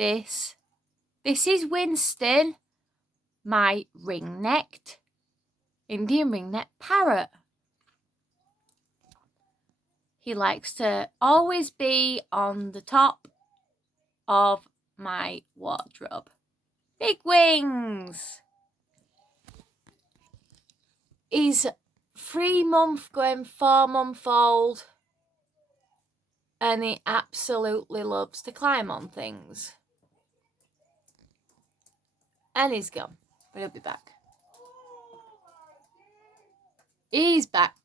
this. This is Winston, my ring-necked Indian ring-necked parrot. He likes to always be on the top of my wardrobe. Big wings! He's 3-month going 4-month-old, and he absolutely loves to climb on things. And he's gone, but he'll be back. He's back.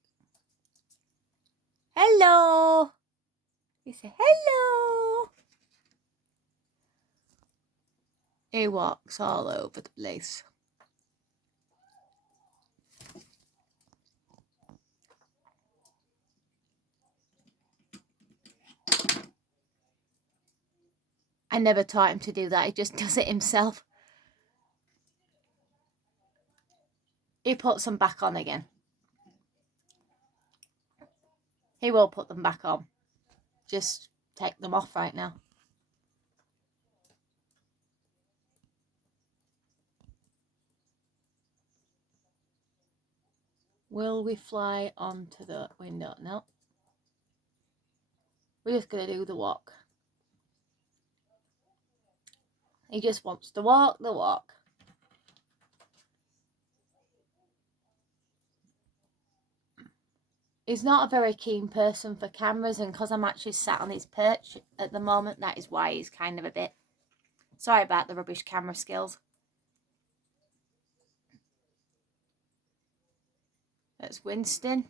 Hello. He said hello. He walks all over the place. I never taught him to do that. He just does it himself. He puts them back on again. He will put them back on. Just take them off right now. Will we fly onto the window? No. We're just going to do the walk. He just wants to walk the walk. He's not a very keen person for cameras, and because I'm actually sat on his perch at the moment, that is why he's kind of a bit... Sorry about the rubbish camera skills. That's Winston.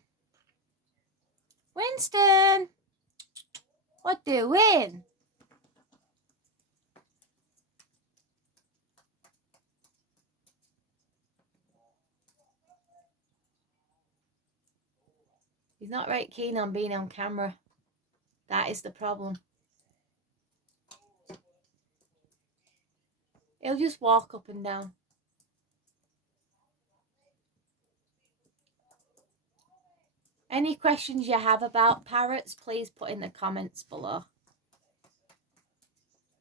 Winston! What doing? He's not very keen on being on camera. That is the problem. He'll just walk up and down. Any questions you have about parrots, please put in the comments below.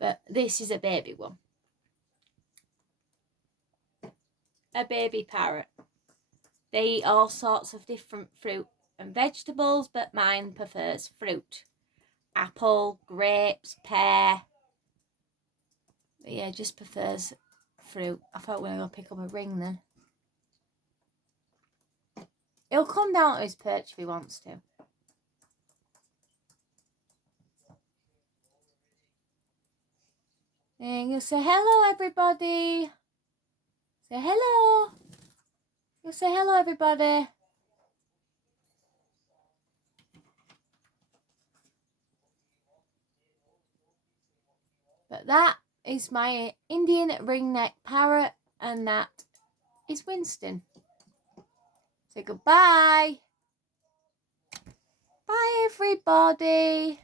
But this is a baby one. A baby parrot. They eat all sorts of different fruit and vegetables, but mine prefers fruit. Apple, grapes, pear. But yeah, just prefers fruit. I thought we were going to pick up a ring then. He'll come down to his perch if he wants to. And you'll say hello, everybody. Say hello. You'll say hello, everybody. But that is my Indian ringneck parrot, and that is Winston. Say goodbye. Bye, everybody.